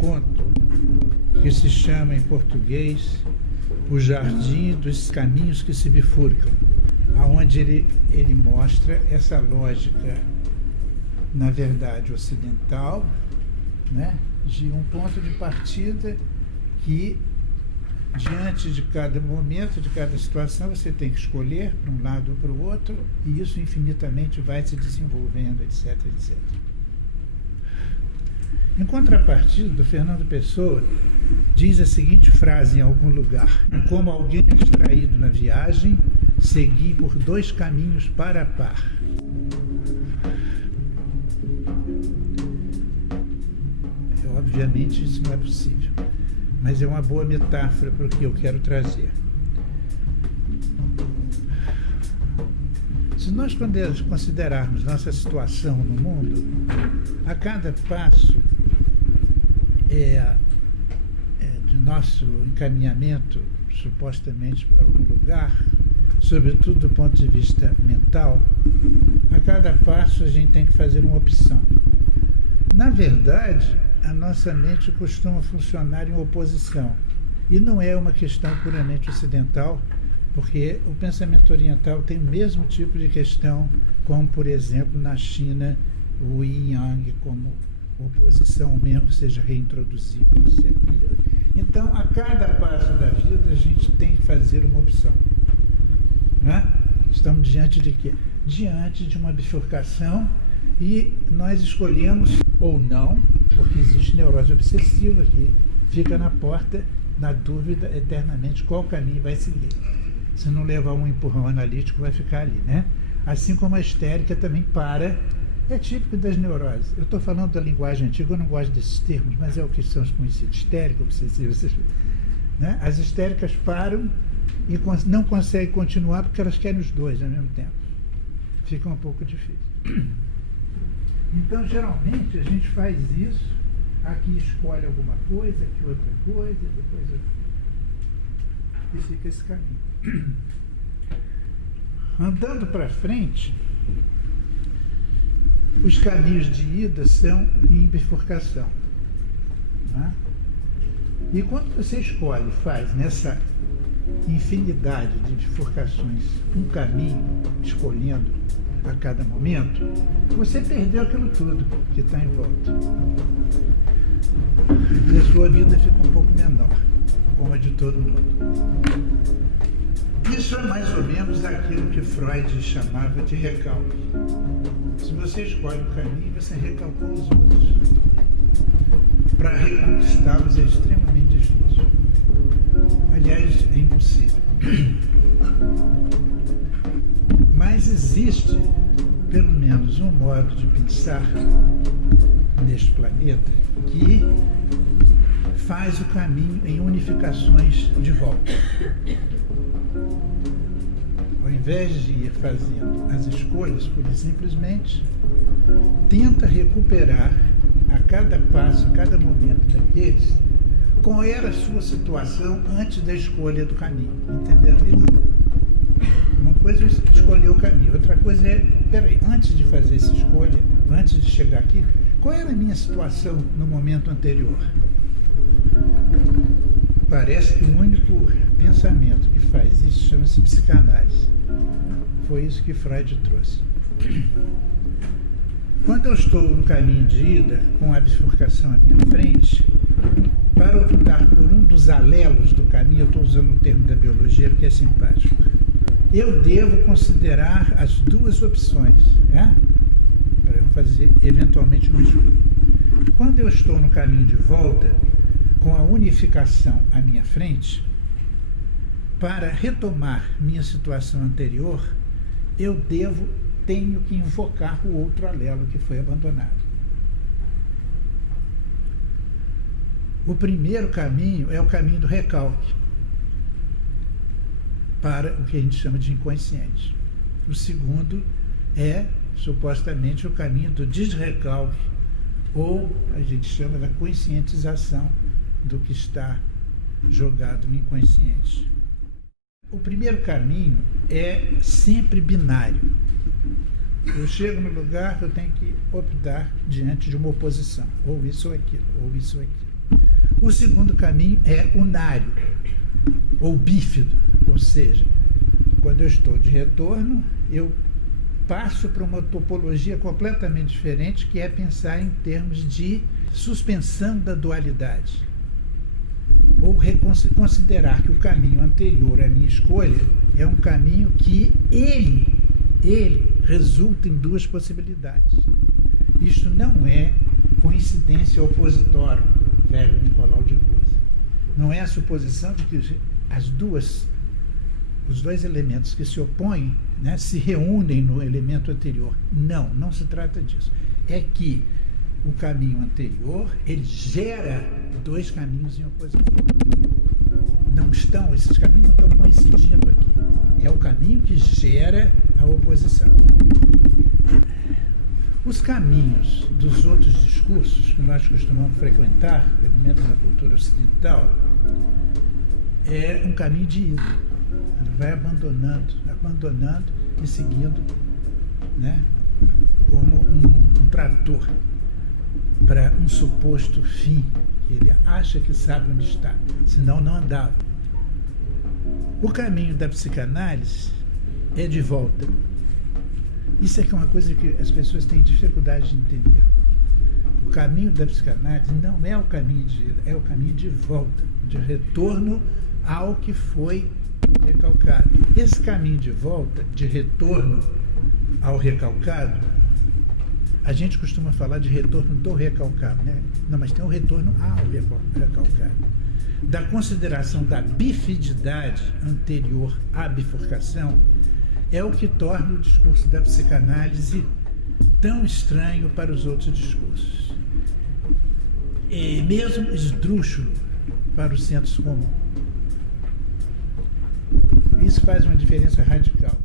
conto que se chama em português O Jardim dos Caminhos que se Bifurcam, aonde ele mostra essa lógica, na verdade, ocidental, né, de um ponto de partida que, diante de cada momento, de cada situação, você tem que escolher para um lado ou para o outro, e isso infinitamente vai se desenvolvendo, etc, etc. Em contrapartida, Fernando Pessoa diz a seguinte frase em algum lugar: como alguém distraído na viagem, segui por dois caminhos para a par. Obviamente isso não é possível, mas é uma boa metáfora para o que eu quero trazer. Se nós considerarmos nossa situação no mundo, a cada passo de nosso encaminhamento, supostamente para algum lugar, sobretudo do ponto de vista mental, a cada passo a gente tem que fazer uma opção. Na verdade, a nossa mente costuma funcionar em oposição. E não é uma questão puramente ocidental, porque o pensamento oriental tem o mesmo tipo de questão, como, por exemplo, na China, o yin yang como oposição mesmo seja reintroduzida, etc. Então, a cada passo da vida, a gente tem que fazer uma opção. Né? Estamos diante de quê? Diante de uma bifurcação, e nós escolhemos ou não, porque existe neurose obsessiva que fica na porta, na dúvida eternamente qual caminho vai seguir. Se não levar um empurrão analítico, vai ficar ali, né? Assim como a histérica também é típico das neuroses. Eu estou falando da linguagem antiga, eu não gosto desses termos, mas é o que são os conhecidos: histérica, obsessiva, né? As histéricas param e não conseguem continuar porque elas querem os dois ao mesmo tempo. Fica um pouco difícil. Então, geralmente, a gente faz isso, aqui escolhe alguma coisa, aqui outra coisa, depois outra. E fica esse caminho. Andando para frente, os caminhos de ida são em bifurcação. Né? E quando você escolhe, faz nessa infinidade de bifurcações um caminho, escolhendo a cada momento, você perdeu aquilo tudo que está em volta. E a sua vida fica um pouco menor, como a de todo mundo. Isso é mais ou menos aquilo que Freud chamava de recalque. Se você escolhe um caminho, você recalcou os outros. Para reconquistá-los é extremamente difícil. Aliás, é impossível. Mas existe, pelo menos, um modo de pensar neste planeta que faz o caminho em unificações de volta. Ao invés de ir fazendo as escolhas, pura e simplesmente, tenta recuperar a cada passo, a cada momento daqueles, qual era a sua situação antes da escolha do caminho. Entenderam isso? Uma coisa é escolher o caminho, outra coisa é, peraí, antes de fazer essa escolha, antes de chegar aqui, qual era a minha situação no momento anterior? Parece que o único pensamento que faz isso chama-se psicanálise. Foi isso que Freud trouxe. Quando eu estou no caminho de ida, com a bifurcação à minha frente, para optar por um dos alelos do caminho, eu estou usando o termo da biologia porque é simpático, eu devo considerar as duas opções, né? Para eu fazer eventualmente uma escolha. Quando eu estou no caminho de volta, com a unificação à minha frente, para retomar minha situação anterior, eu tenho que invocar o outro alelo que foi abandonado. O primeiro caminho é o caminho do recalque, para o que a gente chama de inconsciente. O segundo é, supostamente, o caminho do desrecalque, ou a gente chama da conscientização do que está jogado no inconsciente. O primeiro caminho é sempre binário. Eu chego no lugar, eu tenho que optar diante de uma oposição, ou isso ou aquilo, ou isso ou aquilo. O segundo caminho é unário, ou bífido, ou seja, quando eu estou de retorno, eu passo para uma topologia completamente diferente, que é pensar em termos de suspensão da dualidade. Ou considerar que o caminho anterior à minha escolha é um caminho que ele resulta em duas possibilidades. Isto não é coincidência opositória do velho Nicolau de Cusa. Não é a suposição de que os dois elementos que se opõem, né, se reúnem no elemento anterior. Não se trata disso. É que o caminho anterior, ele gera dois caminhos em oposição. Esses caminhos não estão coincidindo aqui. É o caminho que gera a oposição. Os caminhos dos outros discursos que nós costumamos frequentar, pelo menos na cultura ocidental, é um caminho de ida. Ele vai abandonando e seguindo, né, como um trator para um suposto fim, que ele acha que sabe onde está, senão não andava. O caminho da psicanálise é de volta. Isso é que é uma coisa que as pessoas têm dificuldade de entender. O caminho da psicanálise não é o caminho de ida, é o caminho de volta, de retorno ao que foi recalcado. Esse caminho de volta, de retorno ao recalcado, a gente costuma falar de retorno do recalcado, né? Não, mas tem o retorno ao recalcado. Da consideração da bifididade anterior à bifurcação, é o que torna o discurso da psicanálise tão estranho para os outros discursos. E mesmo esdrúxulo para o senso comum. Isso faz uma diferença radical.